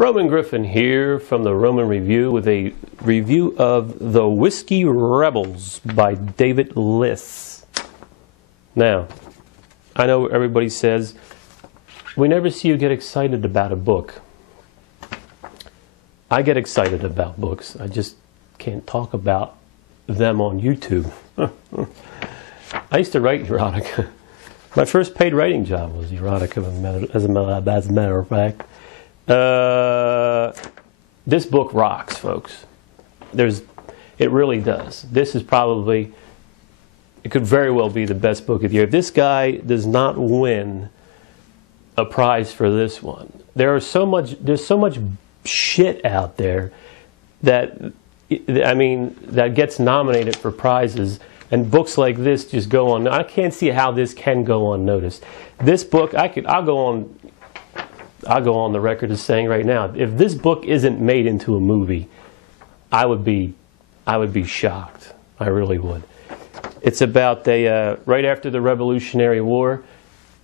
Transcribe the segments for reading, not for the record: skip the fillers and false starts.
Roman Griffen here from the Roman Review with a review of The Whiskey Rebels by David Liss. Now, I know everybody says, we never see you get excited about a book. I get excited about books. I just can't talk about them on YouTube. I used to write erotica. My first paid writing job was erotica, as a matter of fact. This book rocks, folks. It really does. This is probably, it could very well be the best book of the year. If this guy does not win a prize for this one, there's so much shit out there that, I mean, that gets nominated for prizes, and books like this just go on. I can't see how this can go unnoticed. This book, I'll go on the record as saying right now, if this book isn't made into a movie, I would be shocked. I really would. It's about right after the Revolutionary War.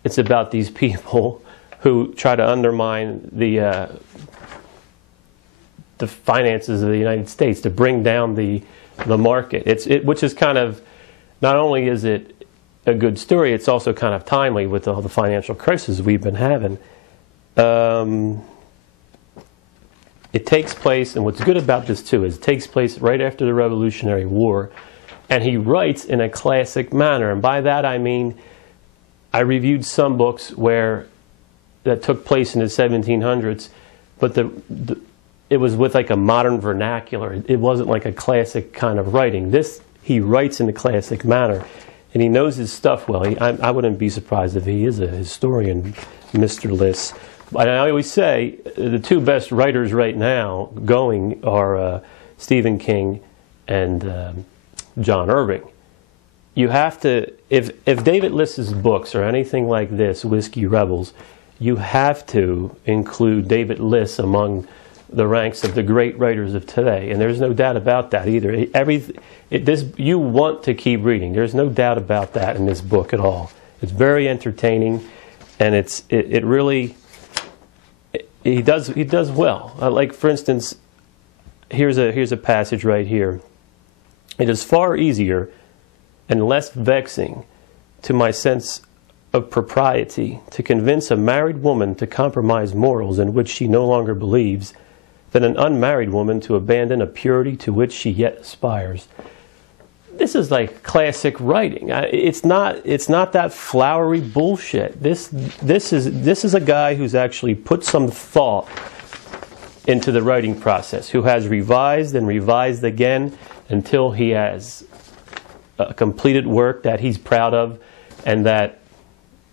It's about these people who try to undermine the finances of the United States to bring down the market. Which is kind of, not only is it a good story, it's also kind of timely with all the financial crisis we've been having. It takes place, and what's good about this too is it takes place right after the Revolutionary War, and he writes in a classic manner. And by that I mean, I reviewed some books that took place in the 1700s, but it was with like a modern vernacular. It wasn't like a classic kind of writing. This, he writes in a classic manner, and he knows his stuff well. I wouldn't be surprised if he is a historian, Mr. Liss. But I always say the two best writers right now going are Stephen King and John Irving. You have to, if David Liss's books are anything like this, Whiskey Rebels, you have to include David Liss among the ranks of the great writers of today, and there's no doubt about that either. You want to keep reading. There's no doubt about that in this book at all. It's very entertaining, and it really. He does well. Like, for instance, here's a passage right here. It is far easier and less vexing to my sense of propriety to convince a married woman to compromise morals in which she no longer believes than an unmarried woman to abandon a purity to which she yet aspires. This is like classic writing. It's not that flowery bullshit. This is a guy who's actually put some thought into the writing process, who has revised and revised again until he has a completed work that he's proud of and that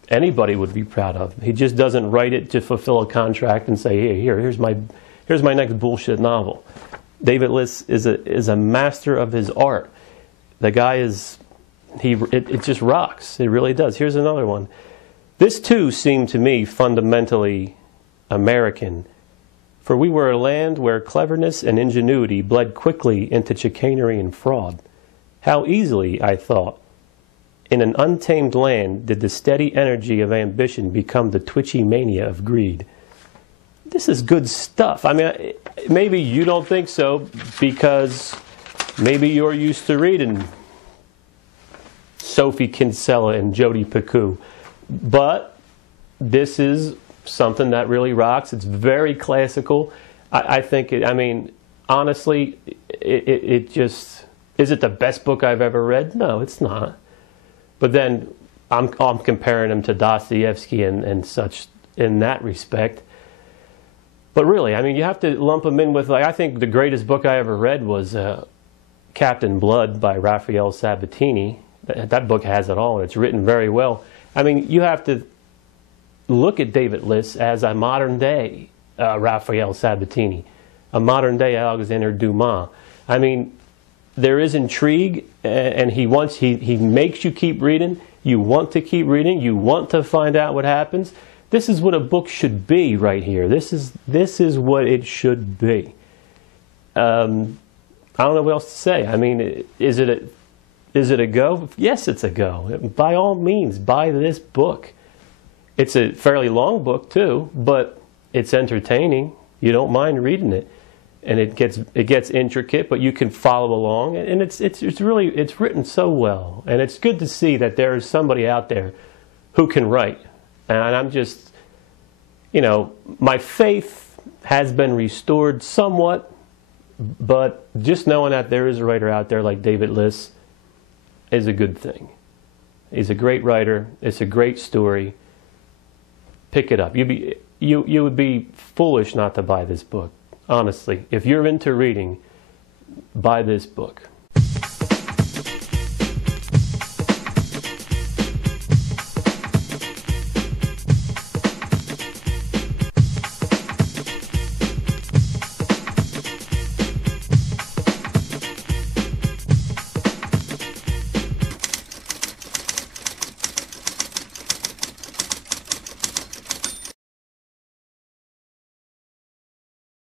anybody would be proud of. He just doesn't write it to fulfill a contract and say, here's my next bullshit novel. David Liss is a master of his art. The guy it just rocks. It really does. Here's another one. This too seemed to me fundamentally American, for we were a land where cleverness and ingenuity bled quickly into chicanery and fraud. How easily, I thought, in an untamed land did the steady energy of ambition become the twitchy mania of greed. This is good stuff. I mean, maybe you don't think so because maybe you're used to reading Sophie, Kinsella, and Jodi Picoult. But this is something that really rocks. It's very classical. I think, I mean, honestly, it just, is it the best book I've ever read? No, it's not. But then I'm comparing him to Dostoevsky and such in that respect. But really, I mean, you have to lump him in with, like, I think the greatest book I ever read was Captain Blood by Raphael Sabatini. That book has it all, and it's written very well. I mean, you have to look at David Liss as a modern-day Raphael Sabatini, a modern-day Alexander Dumas. I mean, there is intrigue, and he makes you keep reading. You want to keep reading. You want to find out what happens. This is what a book should be right here. This is what it should be. I don't know what else to say. I mean, is it a go? Yes, it's a go. By all means, buy this book. It's a fairly long book too, but it's entertaining. You don't mind reading it, and it gets intricate, but you can follow along, and it's written so well, and it's good to see that there is somebody out there who can write. And I'm just, my faith has been restored somewhat, but just knowing that there is a writer out there like David Liss is a good thing. He's a great writer. It's a great story. Pick it up. You would be foolish not to buy this book. Honestly, if you're into reading, buy this book.